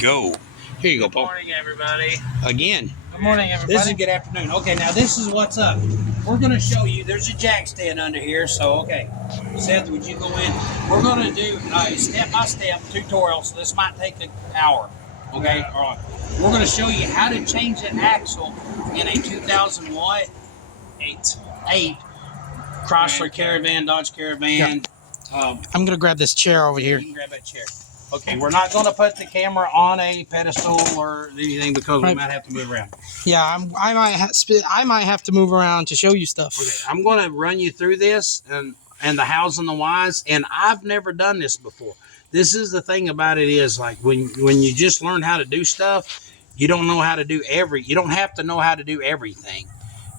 Go. Here you go, Paul. Good morning, everybody. Again. Good morning, everybody. This is good afternoon. Okay, now this is what's up. We're going to show you. There's a jack stand under here. So, okay. Seth, would you go in? We're going to do a step-by-step tutorial. So this might take an hour. Okay? All right. We're going to show you how to change an axle in a 2000 what? 8 Chrysler Caravan, Dodge Caravan. Yeah. I'm going to grab this chair over here. You can grab that chair. Okay, we're not going to put the camera on a pedestal or anything because we might have to move around. Yeah, I might have to move around to show you stuff. Okay, I'm going to run you through this and the hows and the whys, and I've never done this before. This is the thing about it is like when you just learn how to do stuff, you don't know how to do you don't have to know how to do everything.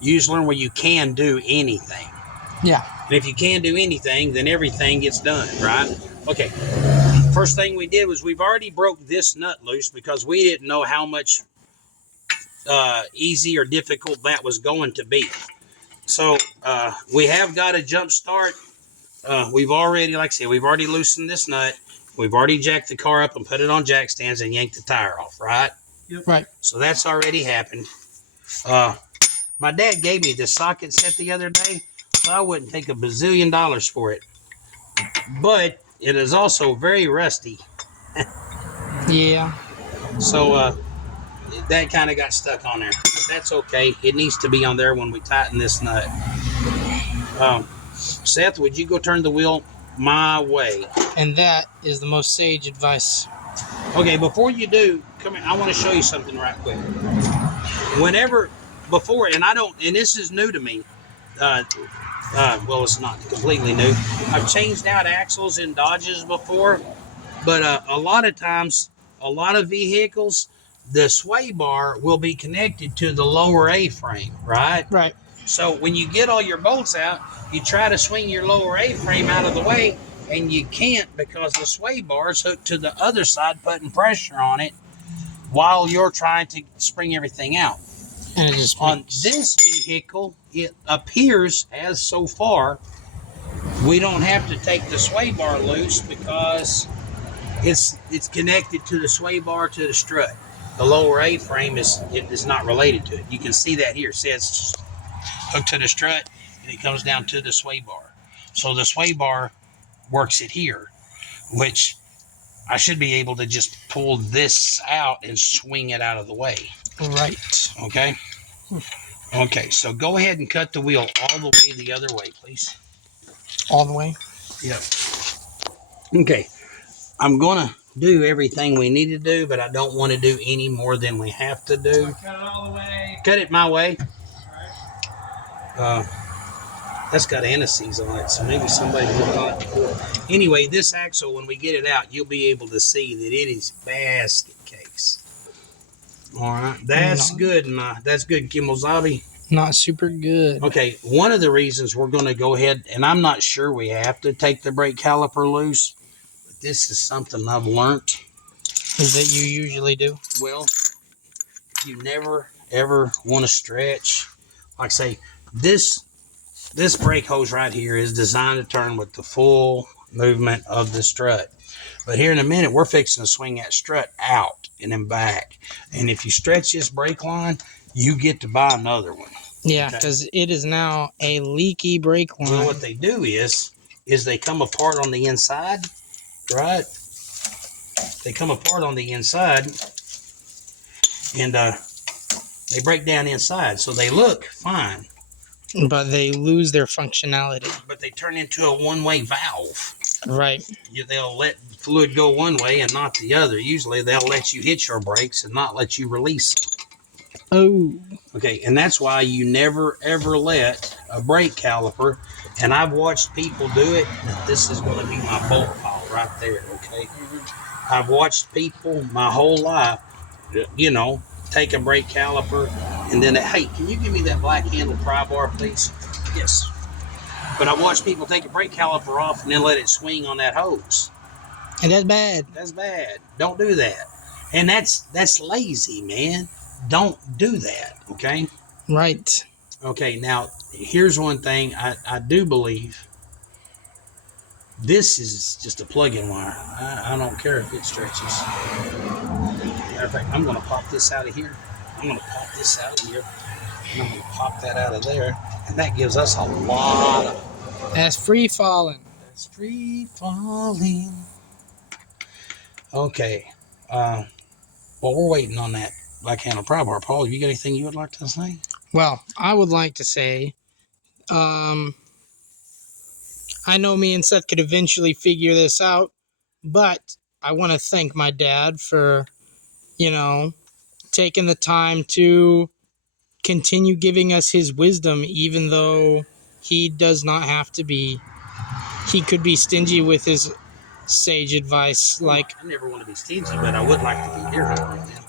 You just learn where you can do anything. Yeah. And if you can do anything, then everything gets done, right? Okay. First thing we did was we've already broke this nut loose because we didn't know how much easy or difficult that was going to be. So we have got a jump start. We've already, like I said, we've already loosened this nut. We've already jacked the car up and put it on jack stands and yanked the tire off, right? Yep. Right. So that's already happened. My dad gave me this socket set the other day, so I wouldn't take $1 bazillion for it. But it is also very rusty. Yeah. So that kind of got stuck on there. But that's okay. It needs to be on there when we tighten this nut. Seth, would you go turn the wheel my way? And that is the most sage advice. Okay, before you do, come here. I want to show you something right quick. Before, and this is new to me. Well, it's not completely new. I've changed out axles in Dodges before, but a lot of times, a lot of vehicles, the sway bar will be connected to the lower A-frame, right? Right. So when you get all your bolts out, you try to swing your lower A-frame out of the way, and you can't because the sway bar is hooked to the other side, putting pressure on it while you're trying to spring everything out. And it just on this vehicle, it appears as so far, we don't have to take the sway bar loose because it's connected to the sway bar to the strut. The lower A-frame is not related to it. You can see that here. It says hooked to the strut, and it comes down to the sway bar. So the sway bar works it here, which I should be able to just pull this out and swing it out of the way. Right. Okay. Okay, so go ahead and cut the wheel all the way the other way, please. All the way? Yep. Okay. I'm going to do everything we need to do, but I don't want to do any more than we have to do. Cut it all the way. Cut it my way. All right. That's got anise on it, so maybe somebody will thought before. Anyway, this axle, when we get it out, you'll be able to see that it is basket case. All right, that's good, Kimozabi. Not super good. Okay, one of the reasons we're going to go ahead, and I'm not sure we have to take the brake caliper loose, but this is something I've learned. Is that you usually do? Well, you never, ever want to stretch. Like I say, this brake hose right here is designed to turn with the full movement of the strut. But here in a minute, we're fixing to swing that strut out and then back. And if you stretch this brake line, you get to buy another one. Yeah, because it is now a leaky brake line. Well, what they do is they come apart on the inside, right? They come apart on the inside, and they break down inside. So they look fine. But they lose their functionality. But they turn into a one-way valve. Right. They'll let fluid go one way and not the other. Usually they'll let you hit your brakes and not let you release them. Oh. Okay, and that's why you never, ever let a brake caliper, and I've watched people do it. This is going to be my bolt pile right there, okay? I've watched people my whole life, take a brake caliper, and then, hey, can you give me that black handle pry bar, please? Yes. But I watched people take a brake caliper off and then let it swing on that hose. And that's bad. That's bad. Don't do that. And that's lazy, man. Don't do that, okay? Right. Okay, now, here's one thing I do believe. This is just a plug-in wire. I don't care if it stretches. Matter of fact, I'm going to pop this out of here. I'm going to pop this out of here. And I'm going to pop that out of there. And that gives us a lot of... That's free falling. That's free falling. Okay. Well, we're waiting on that Black Handle Pry Bar. Paul, have you got anything you would like to say? Well, I would like to say, I know me and Seth could eventually figure this out, but I want to thank my dad for, taking the time to continue giving us his wisdom, even though he does not have to be. He could be stingy with his sage advice, like... I never want to be stingy, but I would like to be deer hunting right now.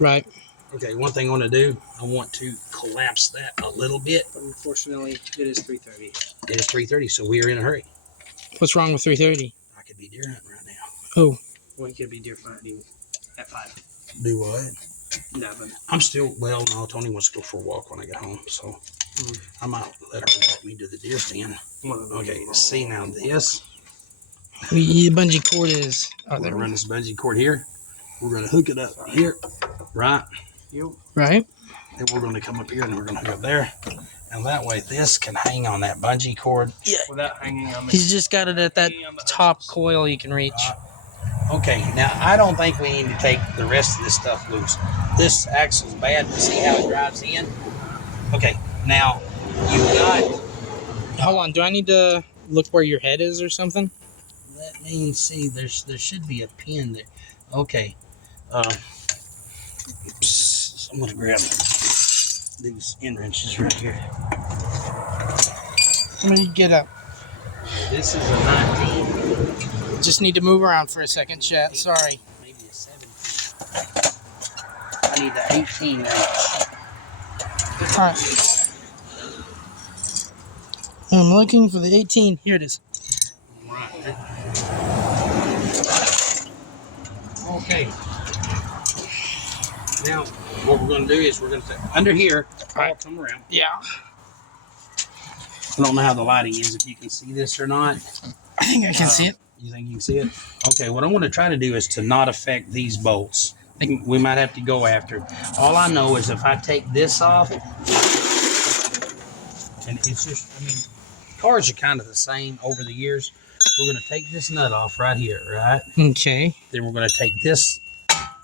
Right. Okay, one thing I want to do, I want to collapse that a little bit. But unfortunately, it is 3:30. It is 3:30, so we are in a hurry. What's wrong with 3:30? I could be deer hunting right now. Oh. Well, you could be deer hunting at 5. Do what? Nothing. I'm still, well, no, Tony wants to go for a walk when I get home, so I might let her walk me to the deer stand. Okay, see now this. The bungee cord is... We're going to run this bungee cord here. We're going to hook it up here, right? Right. Then we're going to come up here and we're going to hook up there. And that way this can hang on that bungee cord. Yeah. Without hanging on the... He's just got it at that top coil you can reach. Okay, now I don't think we need to take the rest of this stuff loose. This axle's bad. See how it drives in? Okay, now you got... Hold on, do I need to look where your head is or something? Let me see. There should be a pin there. Okay. Oops, I'm going to grab these end wrenches right here. Let me get up. This is a 19. Just need to move around for a second, chat. Sorry. Maybe a 17. I need the 18 wrench. Alright. I'm looking for the 18. Here it is. Right. Okay. Now, what we're going to do is we're going to under here. I'll come around. Yeah. I don't know how the lighting is, if you can see this or not. I think I can see it. You think you can see it? Okay, what I want to try to do is to not affect these bolts. We might have to go after. All I know is if I take this off, and it's just, I mean, cars are kind of the same over the years. We're going to take this nut off right here, right? Okay. Then we're going to take this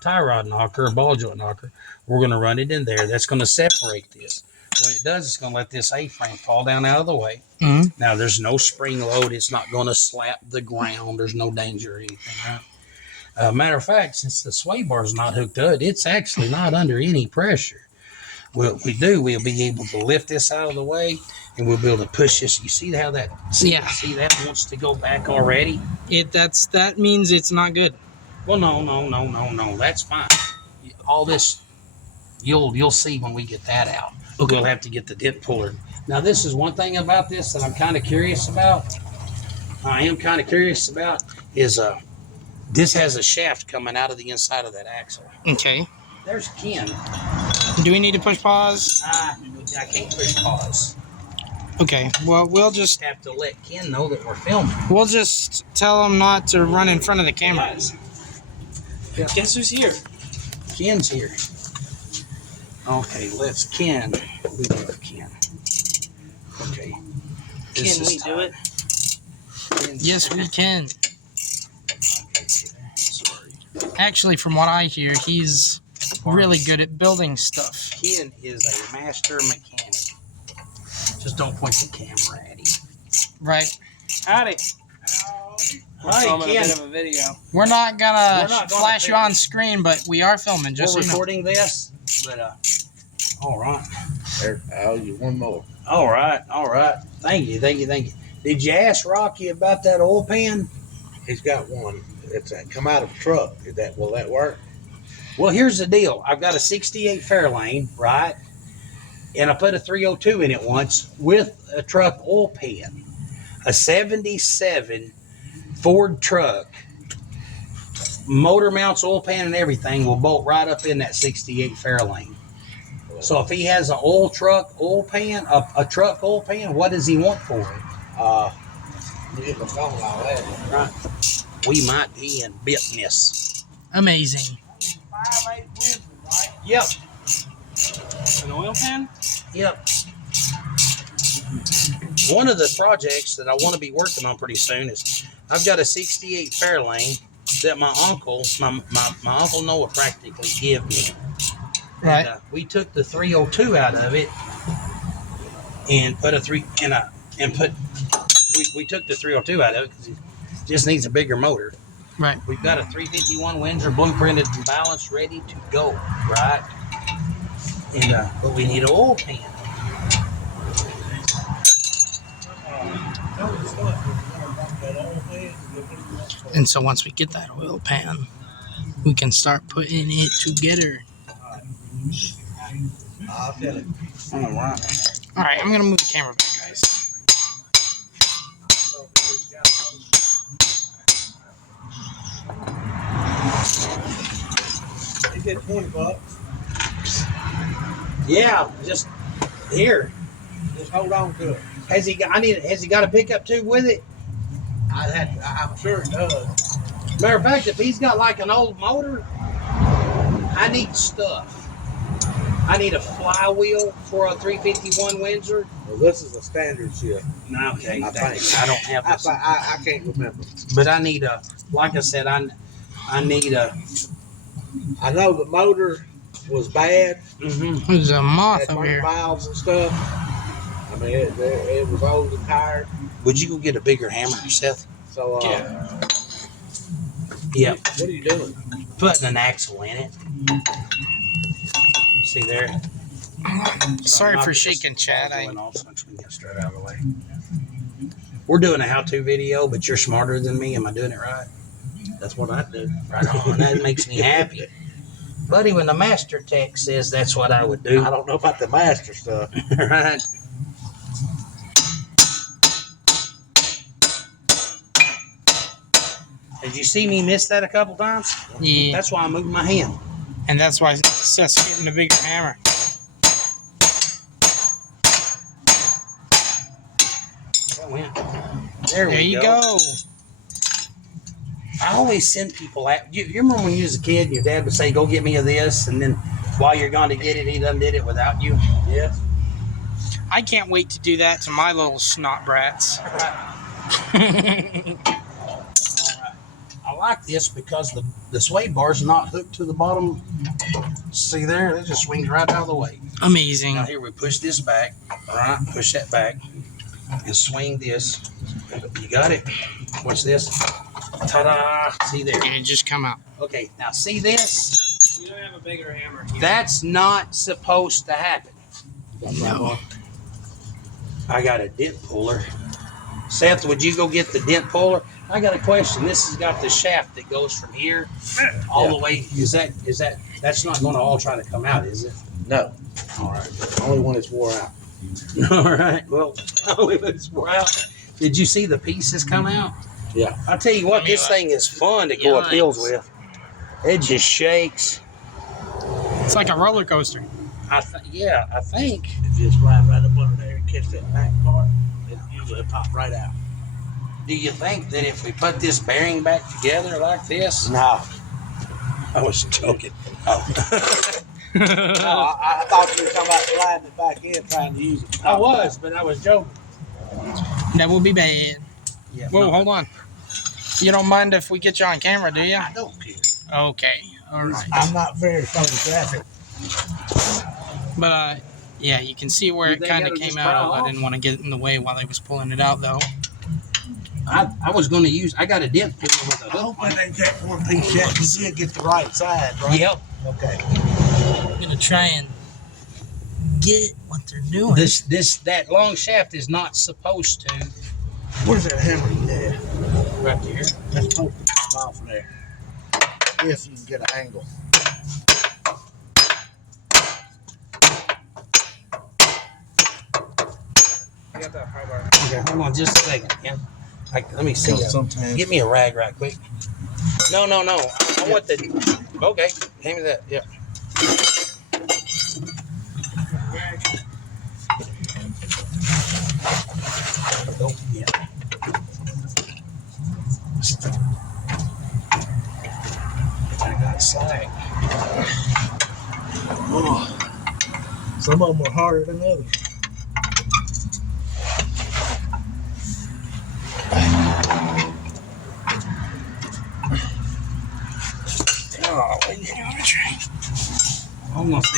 tie rod knocker, or ball joint knocker. We're going to run it in there. That's going to separate this. When it does, it's going to let this A-frame fall down out of the way. Mm-hmm. Now, there's no spring load. It's not going to slap the ground. There's no danger or anything, right? Matter of fact, since the sway bar is not hooked up, it's actually not under any pressure. What we do, we'll be able to lift this out of the way, and we'll be able to push this. You see how that? See that wants to go back already? That means it's not good. Well, no. That's fine. All this, you'll see when we get that out. Okay. We'll have to get the dent puller. Now, this is one thing about this that I'm kind of curious about. Is this has a shaft coming out of the inside of that axle. Okay. There's Ken. Do we need to push pause? I can't push pause. Okay. Well, we'll just Have to let Ken know that we're filming. We'll just tell him not to run in front of the camera. Yeah. Guess who's here? Ken's here. Okay, let's Ken. We love Ken. Okay. This Can is we do it? Ken's Yes, we can. Okay, sorry. Actually, from what I hear, he's really good at building stuff. Ken is a master mechanic. Just don't point the camera at him. Right. Howdy. Hi, I'm filming a Ken. bit of a video. We're not gonna We're not gonna flash you film. on screen, but we are filming, just We're so you know. recording this, but all right. There, Al, you one more. All right. Thank you. Did you ask Rocky about that oil pan? He's got one. It's come out of a truck. Will that work? Well, here's the deal. I've got a 68 Fairlane, right? And I put a 302 in it once with a truck oil pan. A 77 Ford truck, motor mounts, oil pan, and everything will bolt right up in that 68 Fairlane. So if he has an oil truck oil pan, a truck oil pan, what does he want for it? You get my phone all that. Right. We might be in business. Amazing. 5/8 Windsor, right? Yep. An oil pan? Yep. One of the projects that I want to be working on pretty soon is I've got a 68 Fairlane that my uncle Noah practically gave me. Right. And, we took the 302 out of it and put a we took the 302 out of it because it just needs a bigger motor. Right. We've got a 351 Windsor blueprinted and balanced, ready to go, right? And but we need an oil pan. And so once we get that oil pan, we can start putting it together. I'll tell you. All right. All right, I'm gonna move the camera back, guys. You get $20. Yeah, just here. Just hold on to it. Has he got a pickup tube with it? I'm sure it does. Matter of fact, if he's got like an old motor, I need stuff. I need a flywheel for a 351 Windsor. Well, this is a standard shift. Okay, I think. I don't have this. I can't remember. But I need a, like I said, I need a. I know the motor was bad. Mm-hmm. There's a moth Had over burnt here. valves and stuff. I mean, it was old and tired. Would you go get a bigger hammer, Seth? So, Yep. What are you doing? Putting an axle in it. See there? Sorry Knock for this shaking, Chad. going off so we can get straight out of the way. We're doing a how-to video, but you're smarter than me. Am I doing it right? That's what I do. Right on. That makes me happy. Buddy, when the master tech says that's what I would do. I don't know about the master stuff. Right. Did you see me miss that a couple times? Yeah, That's why I moved my hand. and that's why Seth's getting a bigger hammer. That went. There There we you go. go. I always send people out. You remember when you was a kid and your dad would say, go get me a this, and then while you're going to get it, he done did it without you? Yeah. I can't wait to do that to my little snot brats. I like this because the sway bar's not hooked to the bottom. See there? It just swings right out of the way. Amazing. Now here we push this back. All right, push that back and swing this. You got it? Watch this. Ta-da! See there? And it just come out. Okay, now see this? We don't have a bigger hammer here. That's not supposed to happen. No. I got a dent puller. Seth, would you go get the dent puller? I got a question. This has got the shaft that goes from here all the way. That's not going to all try to come out, is it? No. All right. Only when it's wore out. All right. Well, only when it's wore out. Did you see the pieces come out? Yeah. I'll tell you what, this thing is fun to go up hills with. It just shakes. It's like a roller coaster. I think. If you slide right up under there and catch that back part, it usually pop right out. Do you think that if we put this bearing back together like this? No. I was joking. Oh. No, I thought you were talking about sliding it back in, trying to use it. I was, but I was joking. That will be bad. Yeah, Whoa, no. hold on. You don't mind if we get you on camera, do you? I don't care. Okay. All right. I'm not very photographic. But, yeah, you can see where You it think kind of that'll came just out pry of. I off? didn't want to get in the way while I was pulling it out, though. I was going to use. I got a dent puller with a I hook. hope I didn't take one piece yet. You did get the right side, right? Yep. Okay. I'm going to try and get what they're doing. That long shaft is not supposed to. Where's that hammer you had? Right there. Let's poke it off there. If you can get an angle. I got that high bar. Okay, hold on just a second, Ken. Let me see. Sometimes. Get me a rag right quick. No. I want the. Okay, hand me that. Yeah. Oh, yeah. I got right side. Oh, some of them are harder than others. Oh, almost.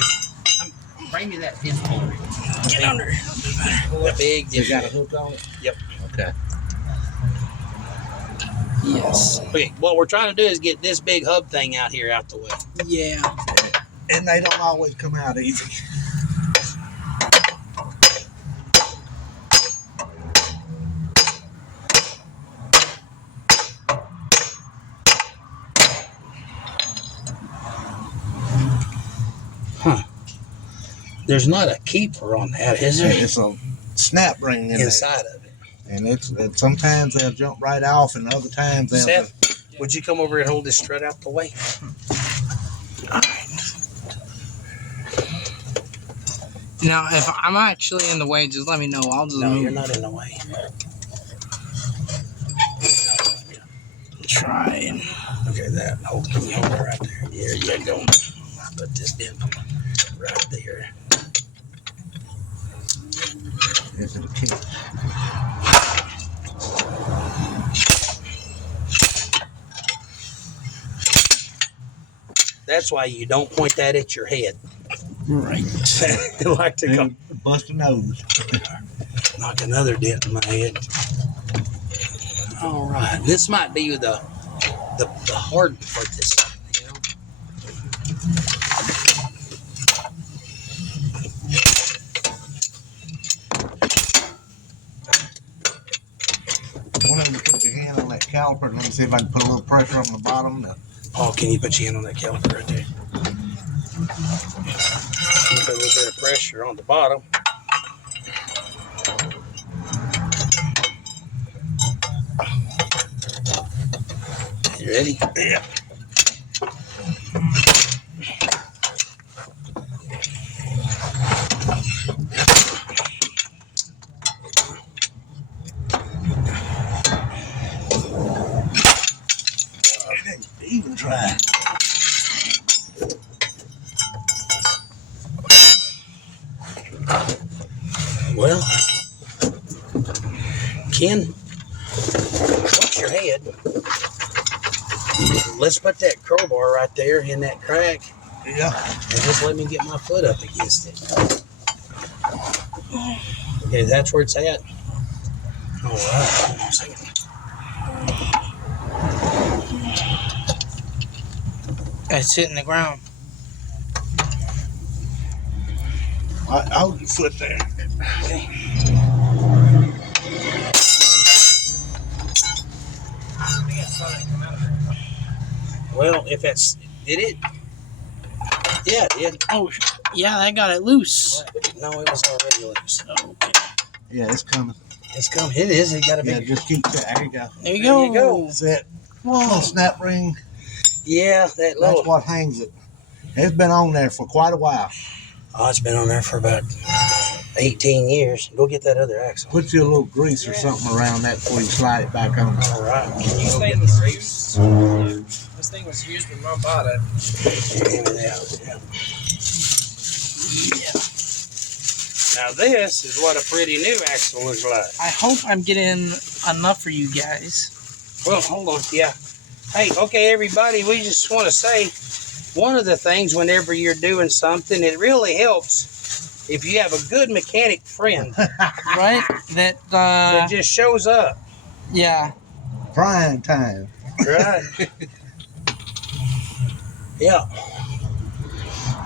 Bring me that dip holder. Get under. The big You dip. got a hook on it? Yep. Okay. Yes. Okay, what we're trying to do is get this big hub thing out here out the way. Yeah. And they don't always come out easy. There's not a keeper on that, is there? It's a snap ring in Inside of it. there. And it's sometimes they'll jump right off, and other times they'll. Seth, would you come over and hold this strut out the way? Now, if I'm actually in the way, just let me know. I'll just No, move. you're not in the way. Try and Okay, that. Can you hold it right there? There you go. Put this dip right there. Is it a key? That's why you don't point that at your head. right. I like to go And bust a nose. knock another dent in my head. All right, this might be the hard part. This, you know. One of them put your hand on that caliper and let me see if I can put a little pressure on the bottom. Paul, can you put your hand on that caliper right there? Put a little bit of pressure on the bottom. You ready? Yeah. Even try. Well, Ken, watch your head. Let's put that crowbar right there in that crack Yeah. and just let me get my foot up against it. Okay, that's where it's at. All right. Hold on a second. It's hitting the ground. Hold your foot there. Okay. Well, if that's did it? Yeah, it did. Oh, yeah, that got it loose. No, it was already loose. Okay. Yeah, it's coming. It's coming. It is. It got a Yeah, big. just keep that. There you go. There you There go. you go. That's it. Little snap ring. Yeah, that little. That's what hangs it. It's been on there for quite a while. Oh, it's been on there for about 18 years. Go get that other axle. Put you a little grease or something around that before you slide it back on. All right. Can you This go thing get the was grease? used. This thing was used when Mom bought it. Give me that. Yeah. Now this is what a pretty new axle looks like. I hope I'm getting enough for you guys. Well, hold on. Yeah. Hey, okay, everybody. We just want to say one of the things whenever you're doing something, it really helps if you have a good mechanic friend Right? That, that just shows up. yeah. Prime time. Right. Yeah.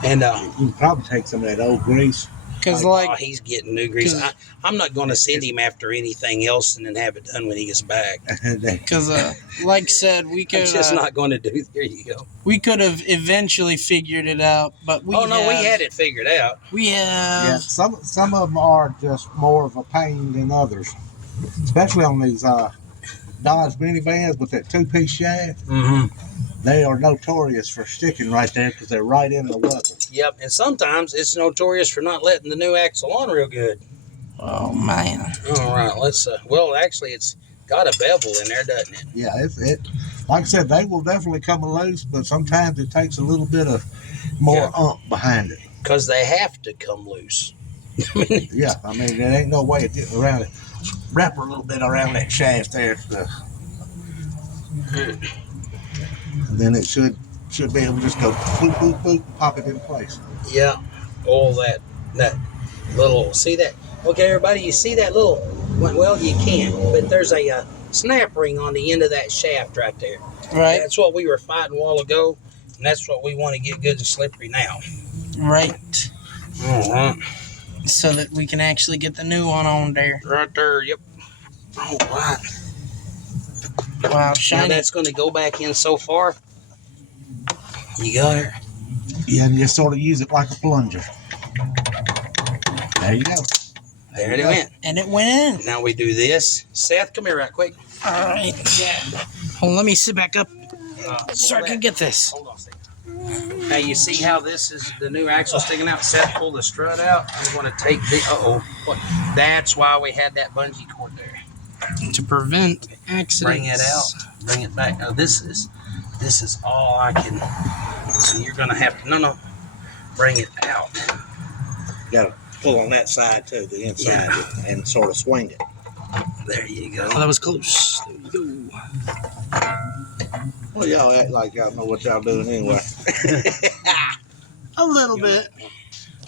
And You can probably take some of that old grease. Because, oh, like, he's getting new grease. I'm not going to send him after anything else and then have it done when he gets back. because, like said, we I'm could, just not going to do. There you go. we could have eventually figured it out, but we we had it figured out. We have. Yeah, some of them are just more of a pain than others, especially on these Dodge minivans with that two-piece shaft. Mm-hmm. They are notorious for sticking right there because they're right in the weather. Yep. And sometimes it's notorious for not letting the new axle on real good. Oh, man. All right. Let's. Well, actually, it's got a bevel in there, doesn't it? Yeah, Like I said, they will definitely come loose, but sometimes it takes a little bit of more behind it. Because they have to come loose. Yeah, I mean, there ain't no way of getting around it. Wrap her a little bit around that shaft there, and then it should be able to just go boop, boop, boop, and pop it in place. Yeah. All that little, see that? Okay, everybody, you see that little, well, you can't, but there's a snap ring on the end of that shaft right there. Right. That's what we were fighting a while ago, and that's what we want to get good and slippery now. Right. All right. So that we can actually get the new one on there. Right there, yep. All right. Wow, Now shiny. that's going to go back in so far. You got it. Yeah, and you sort of use it like a plunger. There you go. There it went. And it went in. Now we do this. Seth, come here right quick. All right. Hold on, let me sit back up so I Pull can that. get this. Hold on a second. Now you see how this is the new axle sticking out? Seth, pull the strut out. I'm going to take the, that's why we had that bungee cord there. To prevent accidents. Bring it out. Bring it back. Now this is all I can, so you're going to have to, no. Bring it out. You got to pull on that side too, the inside, and sort of swing it. There you go. Oh, that was close. There you go. Well, y'all act like y'all know what y'all doing anyway. A little bit.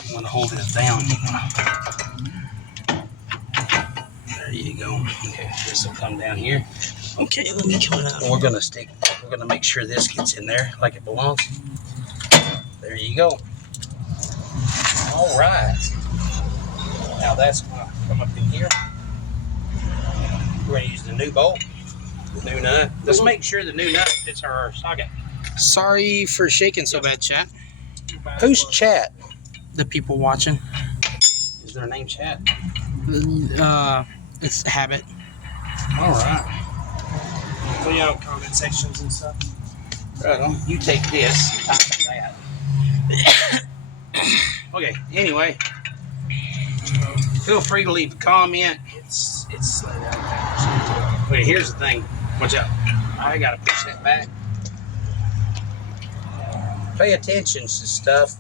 You want to hold this down. There you go. Okay, this will come down here. Okay, let me come out. We're gonna make sure this gets in there like it belongs. There you go. All right. Now that's gonna come up in here. We're gonna use the new bolt, the new nut. Let's make sure the new nut fits our socket. Sorry for shaking so bad, chat. Who's Chat? The people watching. Is their name Chat? It's habit. All right. Put you out comment sections and stuff. Right on. You take this. Tighten that. Okay. Anyway, feel free to leave a comment. It's slightly out of balance. Wait, here's the thing. Watch out. I gotta push that back. Pay attention to stuff,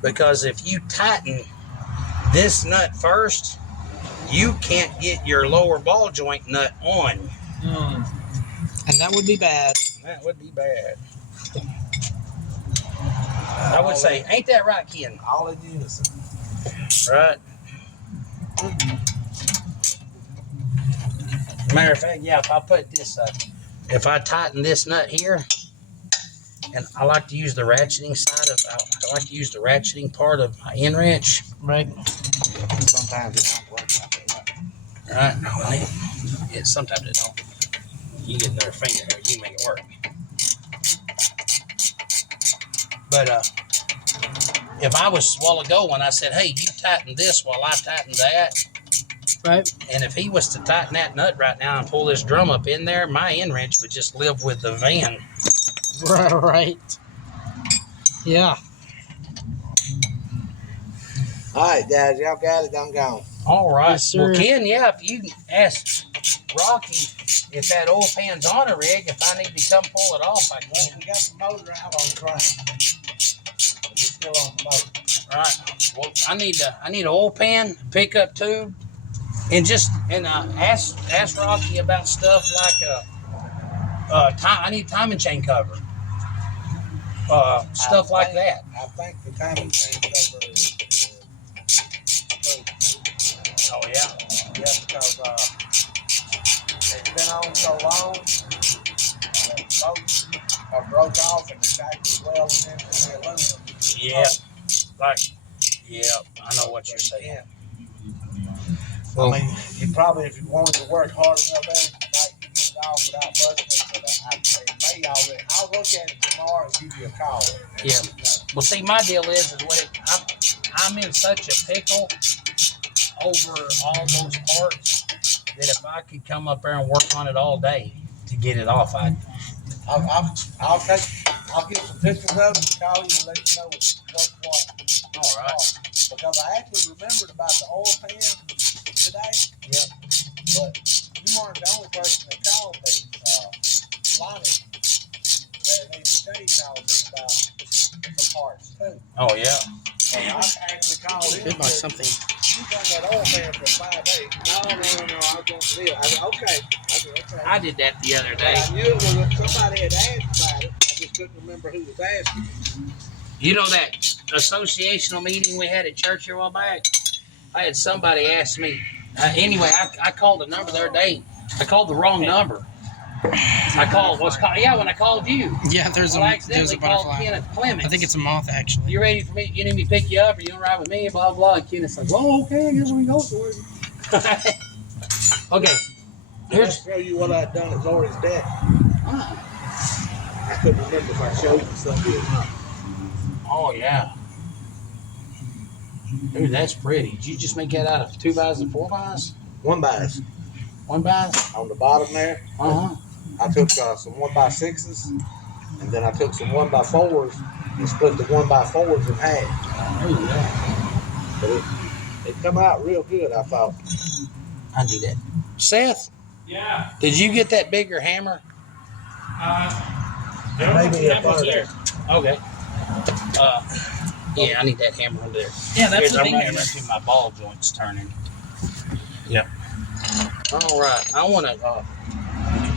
because if you tighten this nut first, you can't get your lower ball joint nut on. And that would be bad. That would be bad. I would say, ain't that right, Ken? All in unison. Right. Matter of fact, yeah, if I put this, if I tighten this nut here, and I like to use the ratcheting side of, I like to use the ratcheting part of my end wrench. Right. Sometimes it don't work like that. Right. Yeah, sometimes it don't. You get another finger here, you can make it work. But if I was a while ago when I said, hey, you tighten this while I tighten that, Right. and if he was to tighten that nut right now and pull this drum up in there, my end wrench would just live with the van. Right. Yeah. All right, guys, y'all got it. I'm gone. All right. Yes, sir. Well, Ken, yeah, if you ask Rocky if that oil pan's on a rig, if I need to come pull it off, I Well, can. we got the motor out on the train. We're still on the motor. Right. Well, I need an oil pan, pickup tube, and ask Rocky about stuff like I need timing chain cover. Stuff like that. I think the timing chain cover is Oh yeah. yeah, because it's been on so long that bolts are broke off and it's actually welded into the aluminum. Yeah. I know what you're saying. I mean, you probably, if you wanted to work hard enough there, you might get it off without busting it, but it may already. I'll look at it tomorrow and give you a call. Yeah. Well, see, my deal is when I'm in such a pickle over all those parts that if I could come up there and work on it all day to get it off, I'll I'll get some pictures of it and call you and let you know what. All right. Because I actually remembered about the oil pan today. Yep. But you weren't the only person that called me. Lonnie they need to change called me about some parts too. Oh yeah. So I actually called him. Bit by and said, something. You run that oil pan for 5 days. No, I was going to live. I said, okay. Okay. I did that the other But day. I knew it was somebody had asked about it. I just couldn't remember who was asking. You know that associational meeting we had at church here a while back? I had somebody ask me. Anyway, I called a number the other day. I called the wrong number. I called when I called you. Yeah, I accidentally called butterfly. Kenneth Clements. I think it's a moth, actually. You ready for me? You need me to pick you up, or you want to ride with me? Blah blah. And Kenneth's like, "Well, okay, I guess we go for it." Okay. I'll show you what I'd done at Lori's death. I couldn't remember if I showed you something or not. Oh yeah. Dude, that's pretty. Did you just make that out of 2x and 4x? 1x. 1x? On the bottom there, I took some 1x6s, and then I took some 1x4s and split the 1x4s in half. Oh yeah. But it come out real good, I thought. I do that. Seth, Yeah. did you get that bigger hammer? Maybe a part here. Okay. Yeah, I need that hammer under there. Yeah, that's the I'm thing. running into my ball joints turning. Yep. All right. I want to.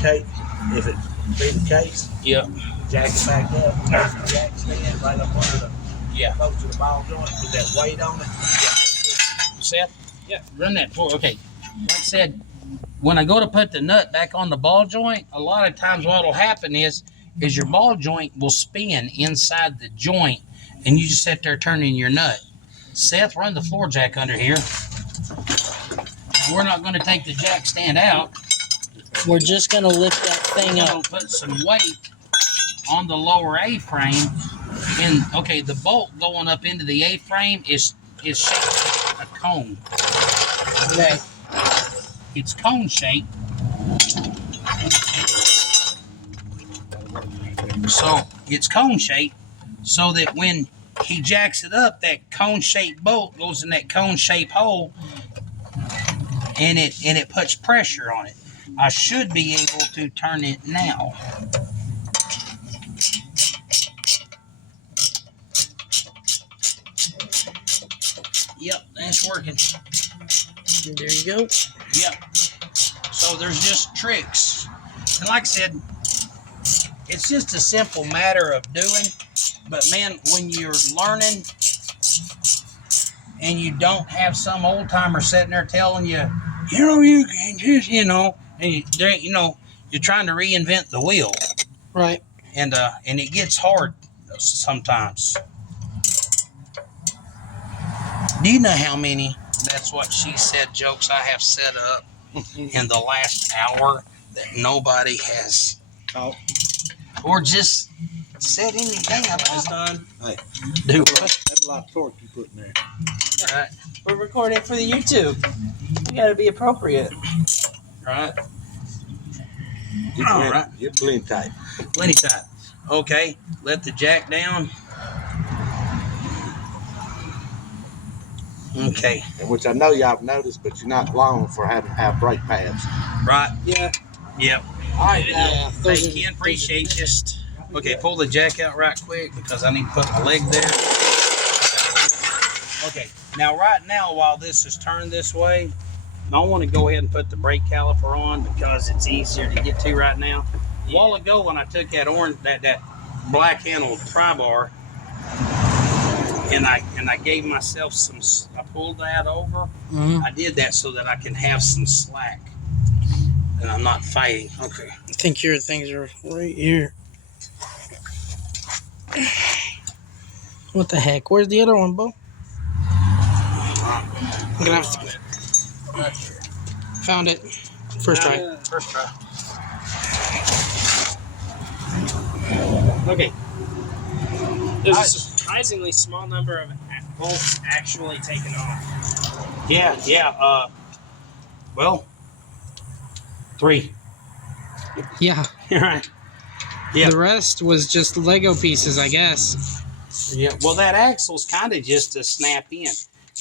Take, if it be the case, Yep. jack it back up, jack stand right up under the close to the ball joint, put that weight on it. Seth? Yeah. Run that for. Okay. Like I said, when I go to put the nut back on the ball joint, a lot of times what will happen is your ball joint will spin inside the joint, and you just sit there turning your nut. Seth, run the floor jack under here. We're not going to take the jack stand out. We're just going to lift that thing We're up. going to put some weight on the lower A-frame. And, okay, the bolt going up into the A-frame is shaped like a cone. Okay. It's cone shaped. So it's cone shaped so that when he jacks it up, that cone shaped bolt goes in that cone shaped hole and it puts pressure on it. I should be able to turn it now. Yep, that's working. There you go. Yep. So there's just tricks. And like I said, it's just a simple matter of doing. But man, when you're learning and you don't have some old timer sitting there telling you, you can just, and you're trying to reinvent the wheel. Right. And it gets hard sometimes. Do you know how many "that's what she said" jokes I have set up in the last hour that nobody has caught or just said anything about? Done. Hey, Do what? that's a lot of torque you put in there. Right, We're recording for the YouTube. You gotta be appropriate. right. You're All right. You're plenty tight. Plenty tight. Okay, let the jack down. Okay, And which I know y'all have noticed, but you're not long for having to have brake pads. right. Yeah. Yep. All right. Yeah, Hey, Ken, appreciate just. Okay, pull the jack out right quick because I need to put my leg there. Okay, now right now while this is turned this way, I want to go ahead and put the brake caliper on because it's easier to get to right now. A while ago when I took that that black handled pry bar and I gave myself some, I pulled that over. Mm-hmm. I did that so that I can have some slack and I'm not fighting. Okay. I think your things are right here. What the heck? Where's the other one, Bo? I'm gonna have to. Found it. First try. First try. Okay. There's a surprisingly small number of bolts actually taken off. Yeah. Well, 3. Yeah. Right. Yeah. The rest was just Lego pieces, I guess. Yeah. Well, that axle's kind of just to snap in.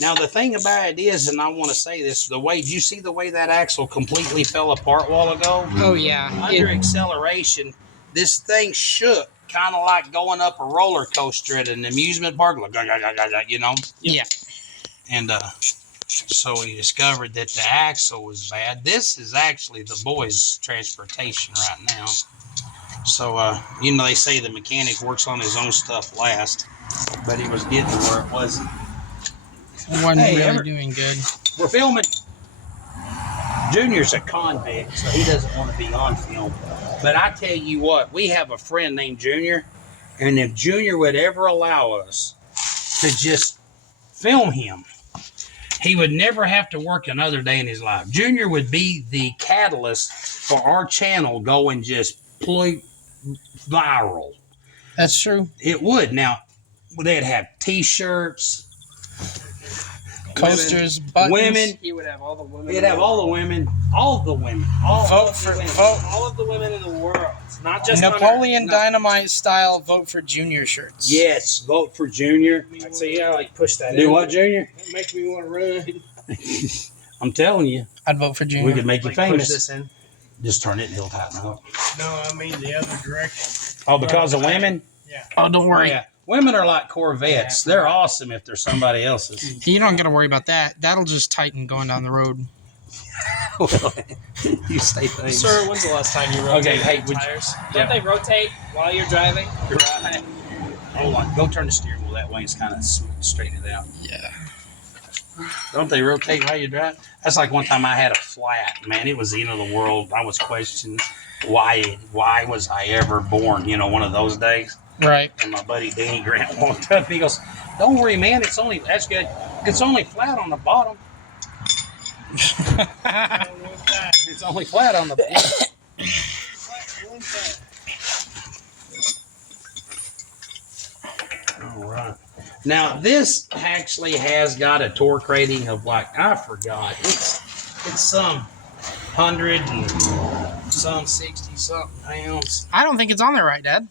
Now, the thing about it is, and I want to say this, do you see the way that axle completely fell apart a while ago? Oh yeah. Under acceleration, this thing shook kind of like going up a roller coaster at an amusement park, you know. Yeah. And so he discovered that the axle was bad. This is actually the boys' transportation right now. So you know, they say the mechanic works on his own stuff last, but he was getting to where it wasn't. Wasn't really doing good. We're filming. Junior's a convict, so he doesn't want to be on film. But I tell you what, we have a friend named Junior, and if Junior would ever allow us to just film him, he would never have to work another day in his life. Junior would be the catalyst for our channel going just viral. That's true. It would. Now, they'd have T-shirts, coasters, buttons. Women. He would have all the women. He'd have all the women. All the women. All of the women in the world. Not just Napoleon Dynamite style vote for Junior shirts. Yes, vote for Junior. I'd say, yeah, like push that Do in. what, Junior? It makes me want to run. I'm telling you. I'd vote for Junior. We could make you famous. Push this in. Just turn it and he'll tighten up. No, I mean the other direction. Oh, because of women? Yeah. Oh, don't worry. Yeah. Women are like Corvettes. They're awesome if they're somebody else's. You don't got to worry about that. That'll just tighten going down the road. Well, you stay famous. Sir, when's the last time you rotated tires? Don't they rotate while you're driving? Right. Hold on. Go turn the steering wheel that way. It's kind of straighten it out. Yeah. Don't they rotate while you drive? That's like one time I had a flat. Man, it was the end of the world. I was questioning why was I ever born? You know, one of those days. Right. And my buddy Danny Grant walked up. He goes, "Don't worry, man. That's good. It's only flat on the bottom." It's only flat on the bottom. All right. Now this actually has got a torque rating of like I forgot. It's some 100 and some 60 something pounds. I don't think it's on there right, Dad.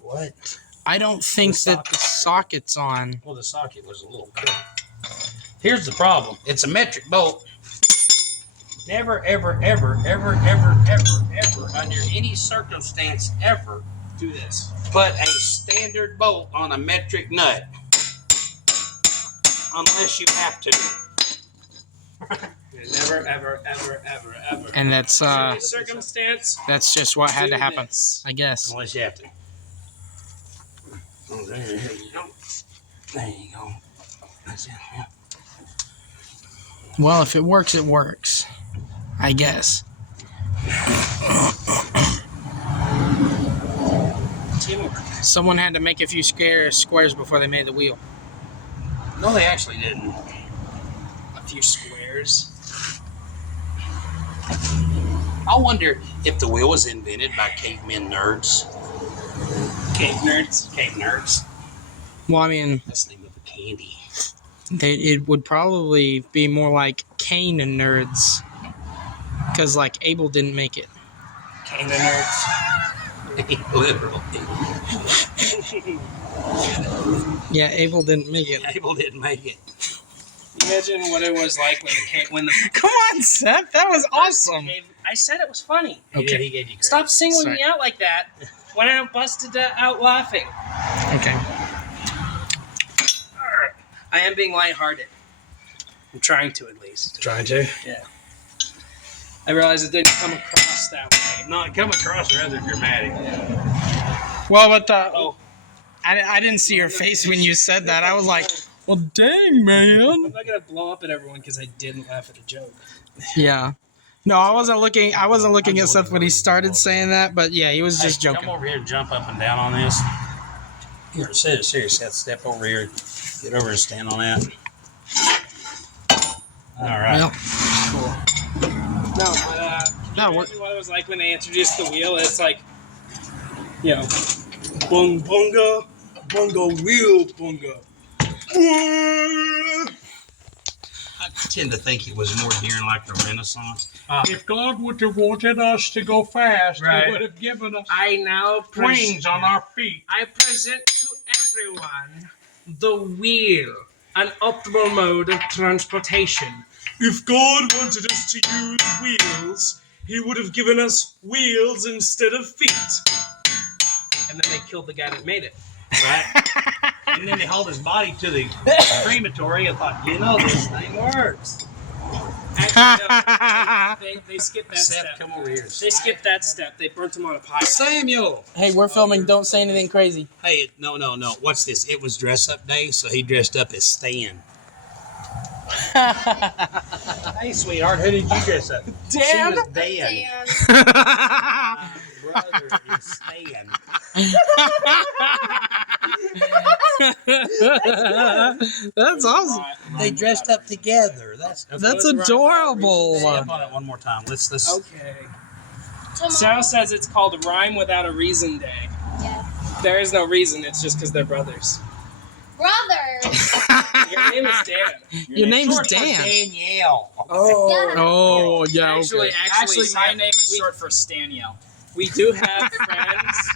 What? I don't think that the socket's on. Well, the socket was a little cut. Here's the problem. It's a metric bolt. Never, ever, ever, ever, ever, ever, ever, under any circumstance, ever Do this. put a standard bolt on a metric nut. Unless you have to. Never, ever, ever, ever, ever. And that's Any circumstance. that's just what had do to happen, this. I guess. Unless you have to. Oh, there you go. There you go. That's it. Yeah. Well, if it works, it works. I guess. Teamwork. Someone had to make a few squares before they made the wheel. No, they actually didn't. A few squares. I wonder if the wheel was invented by cavemen nerds. Cave nerds. Cave nerds. Well, I mean, That's the name of the candy. it would probably be more like Cain and nerds. Because, like, Abel didn't make it. Cave nerds. Literally. Yeah, Abel didn't make it. Abel didn't make it. Imagine what it was like when the Come on, Seth. That was awesome. I said it was funny. Okay. He gave you credit. Stop singling Sorry. me out like that when I busted out laughing. Okay. I am being lighthearted. I'm trying to, at least. Trying to? Yeah. I realize it didn't come across that way. Not come across rather dramatic. Well, but Oh, I didn't see your face when you said that. I was like, well, dang, man. I'm not gonna blow up at everyone because I didn't laugh at a joke. Yeah. No, I wasn't looking at Seth when he started saying that, but yeah, he was just Hey, joking. Come over here and jump up and down on this. Here, seriously, Seth, step over here. Get over and stand on that. All right. Well, No, but No, imagine what it was like when they introduced the wheel. It's like, you know, bunga, wheel, bunga. I tend to think it was more during like the Renaissance. If God would have wanted us to go fast, Right. He would have given us I now wings on our feet. I present to everyone the wheel, an optimal mode of transportation. If God wanted us to use wheels, He would have given us wheels instead of feet. and then they killed the guy that made it. Right? And then they hauled his body to the crematory and thought, this thing works. Actually, no, they skipped that Seth, step. come over here. They skipped that step. They burnt him on a pile. Samuel! Hey, we're filming. Don't say anything crazy. Hey, no. What's this? It was dress up day, so he dressed up as Stan. Hey, sweetheart, who did you dress up? Dan? She was Dan. Dan. My brother is Stan. That's awesome. They dressed up together. That's adorable. Step on it one more time. Let's. Okay. Tomorrow? Sarah says it's called Rhyme Without a Reason Day. Yeah. There is no reason. It's just because they're brothers. Brothers. Your name is Dan. Your name's Short for Dan. Danielle. Yeah. Oh, yeah. Actually, Okay. actually, my Sam, name is short for Staniel. we do have friends.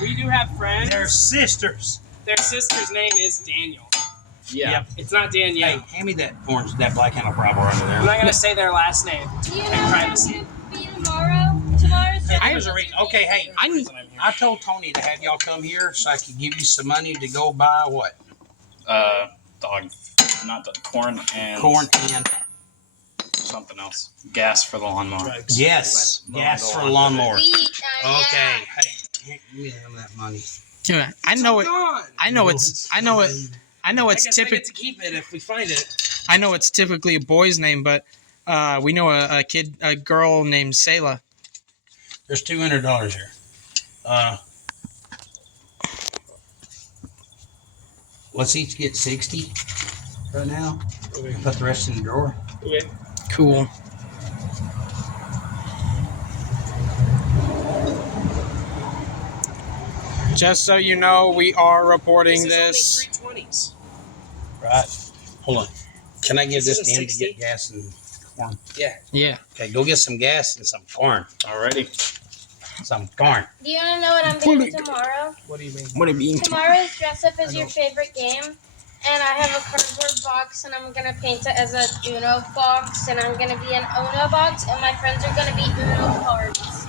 We do have friends. They're sisters. Their sister's name is Daniel. Yeah. Yep. It's not Danielle. Hey, hand me that black handlebar over I'm there. not gonna say their last name. Do you know And what I'm privacy. going to be tomorrow? Tomorrow's There's a reason. Okay, hey, I told Tony to have y'all come here so I could give you some money to go buy what? Corn and something else. Gas for the lawnmower. Yes, gas for a lawnmower. Sweet, Okay, yeah. hey, give me some of that money. I know it. God. I know it's I typical. get to keep it if we find it. I know it's typically a boy's name, but we know a girl named Selah. There's $200 here. Let's each get 60 right now. Okay. Put the rest in the drawer. Okay. Cool. Just so you know, we are reporting this. Is only 320s. Right. Hold on. Can I give Is this it a to him to 60? get gas and corn? Yeah. Okay, go get some gas and some corn. Alrighty. Some corn. Do you want to know what I'm doing tomorrow? What do you mean? What do you mean? Tomorrow's dress up as your favorite game. And I have a cardboard box, and I'm going to paint it as a Uno box, and I'm going to be an Uno box, and my friends are going to be Uno cards.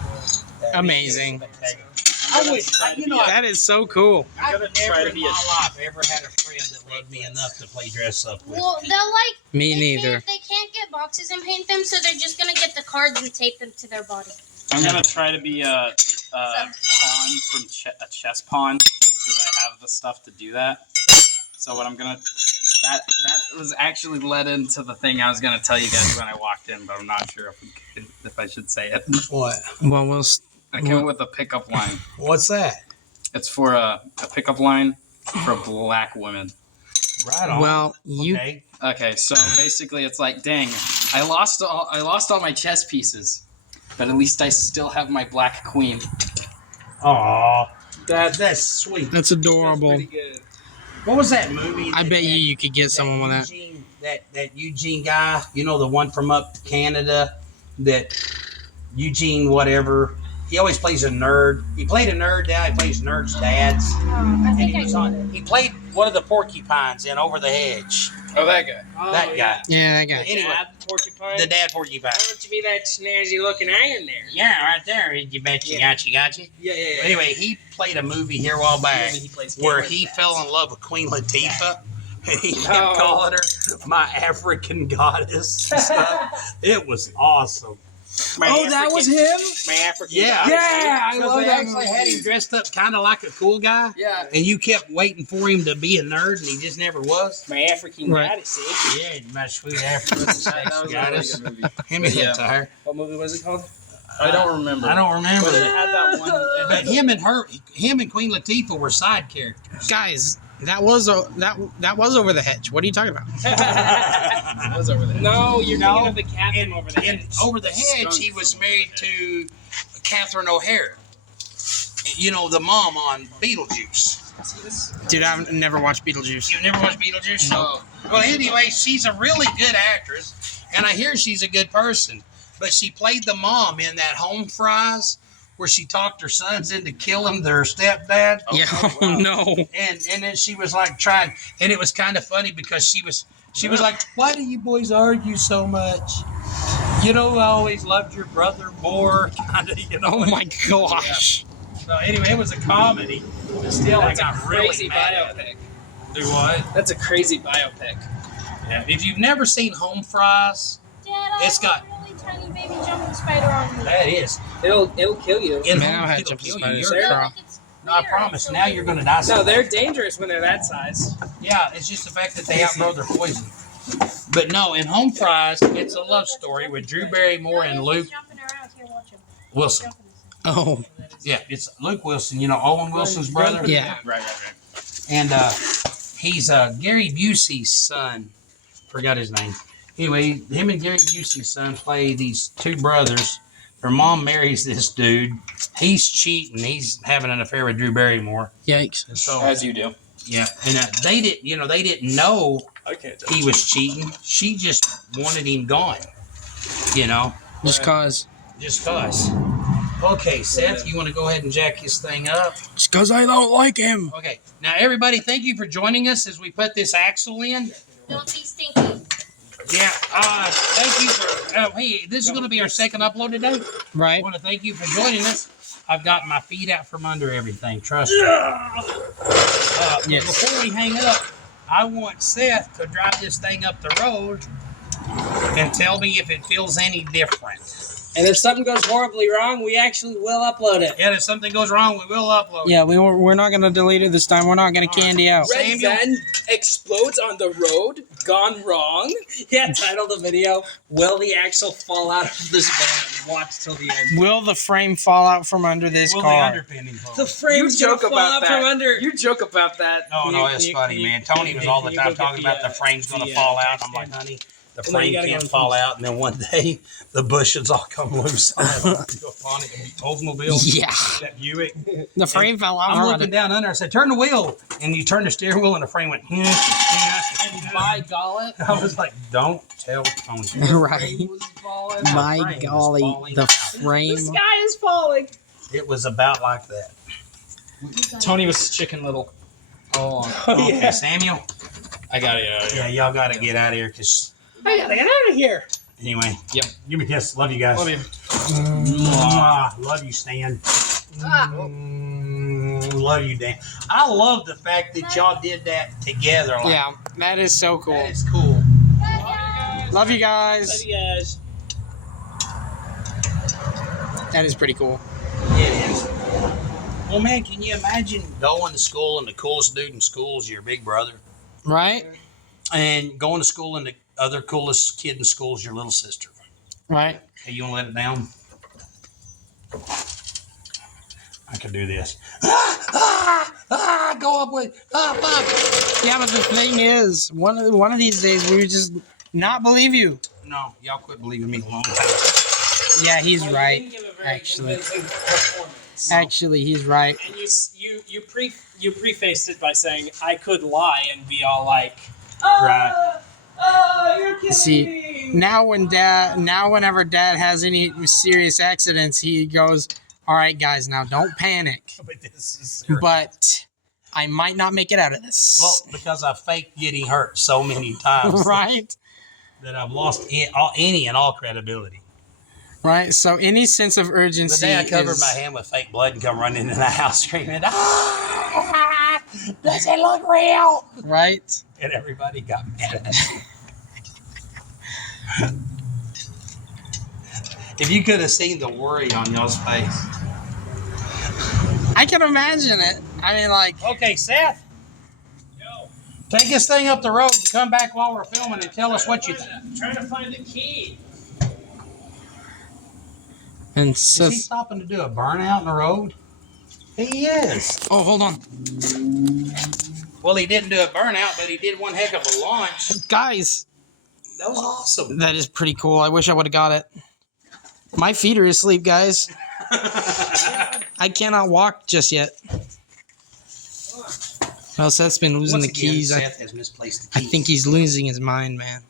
Amazing. I wish, That is so cool. I've gonna try never to in be my a- life ever had a friend that loved me enough to play dress up with. Well, they'll like... Me they neither. They can't get boxes and paint them, so they're just going to get the cards and tape them to their body. I'm gonna try to be a pawn from a chess pawn because I have the stuff to do that. So what I'm gonna that was actually led into the thing I was gonna tell you guys when I walked in, but I'm not sure if I should say it. What? Well, I came up with a pickup line. What's that? It's for a pickup line for black women. Right on. well, you. Okay. Okay, so basically it's like, dang, I lost all my chess pieces, but at least I still have my black queen. Aw, that's sweet. That's adorable. That's pretty good. What was that movie? I that bet had you could get someone with that. Eugene, that Eugene guy, the one from up Canada, that Eugene whatever. He always plays a nerd. He played a nerd. Now he plays nerds' dads. I And think he I was got on. it. He played one of the porcupines in Over the Hedge. Oh, that guy. Oh, That guy. yeah. Yeah, that guy. Anyway, Dad porcupine. the dad porcupine. Why don't you be that snazzy looking iron there? Yeah, right there. You bet you got you. Yeah, yeah, yeah. Anyway, he played a movie here a while back He plays where Caitlyn he Bass. fell in love with Queen Latifah. And he kept Oh. calling her my African goddess and stuff. It was awesome. My Oh, that was him? My African. Yeah. goddess. I Because love they that actually had movie. him dressed up kind of like a cool guy. Yeah. And you kept waiting for him to be a nerd, and he just never was. My African Right. goddess. Eh? Yeah, my sweet African That sex was a really goddess. good movie. Hand me Yeah. that tire. What movie was it called? I don't remember. I don't remember But it that. had that one. it But had- him and Queen Latifah were side characters. Guys, that was Over the Hedge. What are you talking about? it was over there. No, you're No. thinking of the cat from Over the In Hedge. Over the Hedge, he Skunk was from married Over the to Catherine O'Hara. The mom on Beetlejuice. Dude, I've never watched Beetlejuice. You never watched Beetlejuice? No. Well, anyway, she's a really good actress, and I hear she's a good person. But she played the mom in that Home Fries, where she talked her sons into killing their stepdad. Yeah, oh, no. And then she was like trying, and it was kind of funny because she was like, "Why do you boys argue so much? I always loved your brother more." Kind of, Oh my gosh. So anyway, it was a comedy. But still, That's I a got really crazy mad at it. biopic. Do what? That's a crazy biopic. Yeah. If you've never seen Home Fries, Dad, I It's got- have a really tiny baby jumping spider on me. that is. It'll kill you. In Man, Home, I had it'll jumping kill you. spiders. You're- No, Sure. like it's No, I clear, promise. so Now we- you're going to die. No, someday. they're dangerous when they're that size. Yeah, it's just the fact that they outgrow their poison. But no, in Home Fries, it's a love story with Drew Barrymore and Luke Jumping around here, watch him. Wilson. Oh, Yeah, it's Luke Wilson. You know Owen Wilson's brother. yeah. Right. And he's Gary Busey's son. Forgot his name. Anyway, him and Gary Busey's son play these two brothers. Their mom marries this dude. He's cheating. He's having an affair with Drew Barrymore. Yikes. And so, As you do. yeah, and they didn't know I can't tell. he was cheating. She just wanted him gone. You know, Just cause. just cause. Okay, Seth, you want to go ahead and jack his thing up? Just cause I don't like him. Okay. Now, everybody, thank you for joining us as we put this axle in. Don't be stinky. Yeah. Thank you for. Hey, this is going to be our second upload today. I Right? want to thank you for joining us. I've got my feet out from under everything. Trust me. Yes. Before we hang up, I want Seth to drive this thing up the road and tell me if it feels any different. And if something goes horribly wrong, we actually will upload it. And if something goes wrong, we will upload it. Yeah, we're not gonna delete it this time. We're not gonna candy out. Red Samuel? Van explodes on the road, gone wrong. Yeah, title the video, Will the Axle Fall Out of This Van? Watch till the end. Will the frame fall out from under this Will car? the underpinning fall? The frame's You gonna joke fall about out from that. under. You joke about that. Oh, no, it's funny, man. Tony was all the time talking about the frame's going to fall out. I'm like, honey, the Well, frame you gotta can't go fall out. And then one day, the bushes all come loose on it. Upon it, the Oldsmobile, Yeah. that Buick. The frame fell out I'm from looking under. down under. I said, turn the wheel. And you turn the steering wheel, and the frame went, And by golly, I was like, don't tell Tony. Right. was falling. My frame was golly, falling the out. frame. The sky is falling. It was about like that. Tony was Chicken Little. Oh, Oh, okay, yeah. Samuel. I got it. Yeah, y'all got to get out of here because, I gotta get out of here. anyway. Yep. Give me a kiss. Love you guys. Love you. Mwah. Love you, Stan. Love you, Dan. I love the fact that y'all did that together. Like, Yeah, that is so cool. that is cool. Love you guys. Love you guys. That is pretty cool. It is. Well, man, can you imagine going to school and the coolest dude in school is your big brother? Right? And going to school and the other coolest kid in school is your little sister? Right? Hey, you want to let it down? I could do this. Go up with. Yeah, but the thing is, one of these days we would just not believe you. No, y'all quit believing me a long time. Yeah, he's Well, you right. didn't give a very Actually. convincing performance. Actually, he's right. And you prefaced it by saying I could lie and be all like, Right. oh, you're killing See, me. now whenever Dad has any serious accidents, he goes, "All right, guys, now don't panic." But this is serious. But I might not make it out of this. Well, because I faked getting hurt so many times Right? that I've lost any and all credibility. Right? So any sense of The urgency day I covered is... my hand with fake blood and come running into the house screaming, "Ah! Does it look real?" Right? And everybody got mad at me. If you could have seen the worry on y'all's face. I can imagine it. I mean, like, Okay, Seth. Yo, Take this thing up the road and come back while we're filming and tell us what you think. trying to find the key. and Is so... he stopping to do a burnout in the road? He is. Oh, hold on. Well, he didn't do a burnout, but he did one heck of a launch. Guys, That was awesome. that is pretty cool. I wish I would have got it. My feet are asleep, guys. I cannot walk just yet. Well, Seth's been losing Once the again, keys. Seth has misplaced the I keys. think he's losing his mind, man.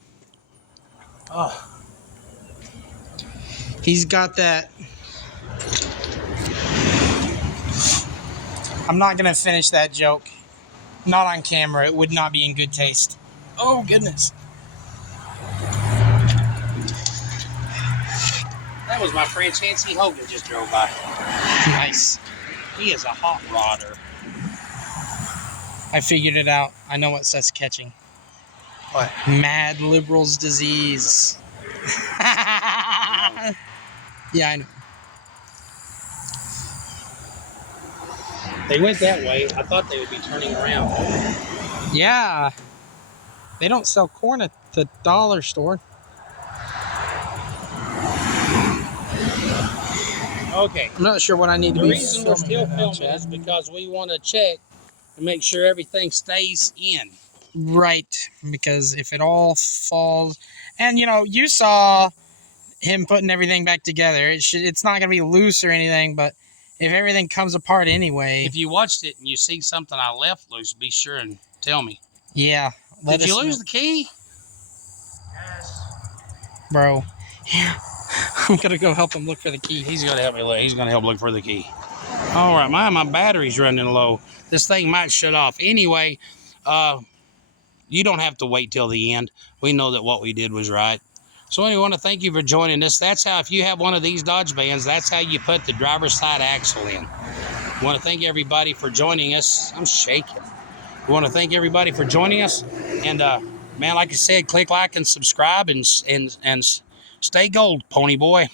Oh, He's got that. I'm not going to finish that joke. Not on camera. It would not be in good taste. Oh, goodness. that was my friend Chancey Hogan just drove by. Nice. He is a hot rodder. I figured it out. I know what Seth's catching. What? Mad liberals disease. Yeah, I know. They went that way. I thought they would be turning around. Yeah. They don't sell corn at the dollar store. Okay. I'm not sure what I need to The be reason we're still filming right now, filming Chad. is because we want to check and make sure everything stays in. Right, because if it all falls, and you saw him putting everything back together. It's not gonna be loose or anything, but if everything comes apart anyway, If you watched it and you see something I left loose, be sure and tell me. yeah. Did you lose the key? bro? Yeah, I'm gonna go help him look for the key. He's gonna help me look. He's gonna help look for the key. All right, my battery's running low. This thing might shut off. Anyway, you don't have to wait till the end. We know that what we did was right. So anyway, I want to thank you for joining us. That's how, if you have one of these Dodge vans, that's how you put the driver's side axle in. I want to thank everybody for joining us. I'm shaking. I want to thank everybody for joining us. And, man, like I said, click like and subscribe and stay gold, pony boy.